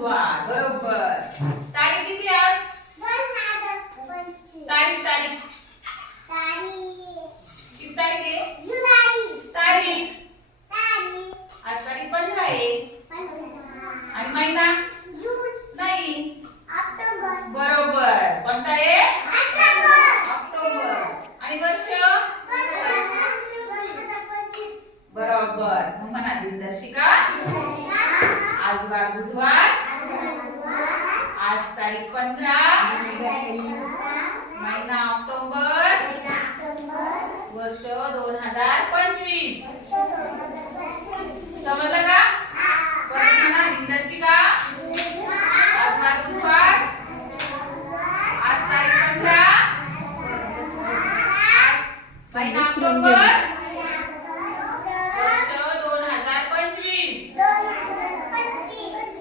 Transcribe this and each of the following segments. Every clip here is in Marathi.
बुधवा बरोबर. तारीख किती आज? तारीख तारीख. किती तारीख आहे? तारीख. आज तारीख पंधरा आहे. आणि महिना? नाही. बरोबर. कोणता आहे? ऑक्टोबर. आणि वर्ष? बरोबर. मग म्हणा दिनदर्शिका. आजवा बुधवार. आज तारीख पंधरा. महिना ऑक्टोबर. वर्ष दोन हजार पंचवीस. समजलं का? परत दिनदर्शिका. आज आज तारीख पंधरा. महिना ऑक्टोबर वर्ष दोन हजार पंचवीस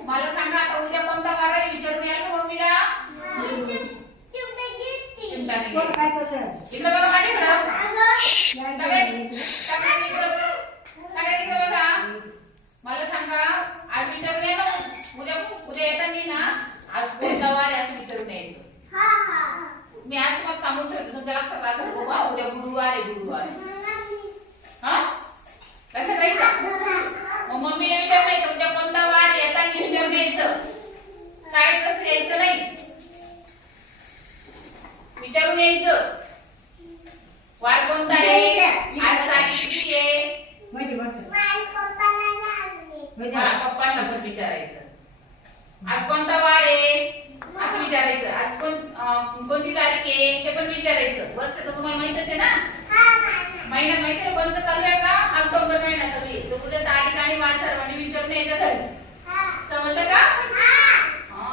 मला सांगा आता उद्या कोणता वार आहे विचारून याल का मम्मीला काय करतोय? इकडं बघा माझ्याकडं सगळे सगळ्यांनी इकडं सगळ्यांनी इकडं बघा. मला सांगा आज विचारून या ना उद्या उद्या येताना ना. आज कोणता वार आहे असं विचारून यायचं मी आज तुम्हाला सांगून ठेवते. तुमच्या लक्षात राहतं उद्या गुरुवार आहे गुरुवार हा? लक्षात राहायचं मग मम्मीने विचार नाही उद्या कोणता वार येताना विचार द्यायचं. शाळेत कसं यायचं नाही? विचारून यायचं. वार कोणता आहे? आज तारीख किती आहे? पप्पांना पण विचारायचं. आज कोणता वार आहे? असं विचारायचं. आज कोण कोणती तारीख आहे? हे पण विचारायचं. वर्ष तर तुम्हाला माहितच आहे ना? महिना माहिती आहे बंद चालू आहे आता ऑक्टोबर महिना चालू आहे तर उद्या तारीख आणि वार सर्वांनी विचारून यायचं घरी. समजलं का हा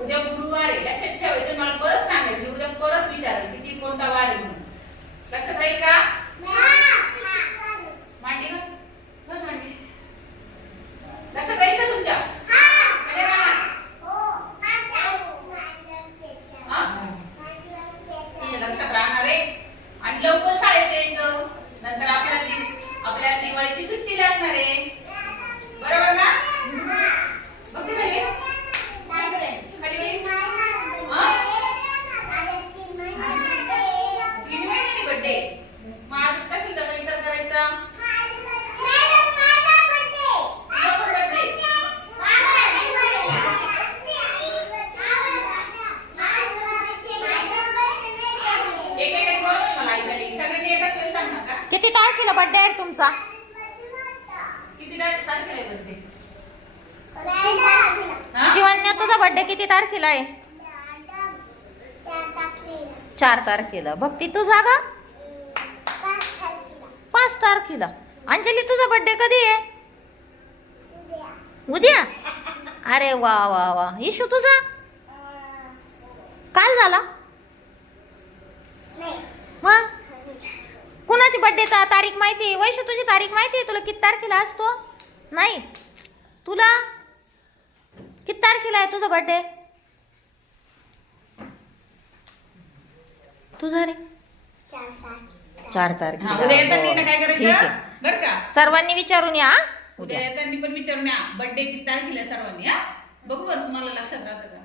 उद्या गुरुवार आहे लक्षात ठेवायचं मला परत सांगायचं मी उद्या परत विचारेल किती कोणता वार आहे म्हणून लक्षात राहील का मांडी का कर मांडी लक्षात राहील का तुमच्या अरे बाळा, हा? तिच्या लक्षात राहणार आहे आणि लवकर शाळेत यायचं नंतर आपल्याला दि- दिवाळीची सुट्टी लागणार आहे? बरोबर ना? बघते. हा? तीन महिन्यानी बर्थडे मग आजच कशाला त्याचा विचार करायचा? का? किती तारखेला बर्थडे आहे तुमचा किती तारखेला आहे birthday? हा? शिवन्या तुझा बर्थडे किती तारखेला आहे? चार तारखेला. भक्ती तुझा का पाच तारखेला. अंजली तुझा बर्थडे कधी आहे? उद्या? अरे वा वा वा. इशू तुझा? काल झाला? मग कुणाची बर्थडे तारीख माहिती आहे? वैशू तुझी तारीख माहिती आहे? तुला किती तारखेला असतो नाही. तुला? किती तारखेला आहे तुझा बर्थडे तुझा रे. चार हा, तारखेला उद्या येताना काय ठीक करायचं आहे. बरं का? सर्वांनी विचारून या हा? उद्या उद्या. येताना पण विचारून या. बर्थडे किती तारखेला आहे सर्वांनी हा? बघू बरं तुम्हाला लक्षात राहतं का?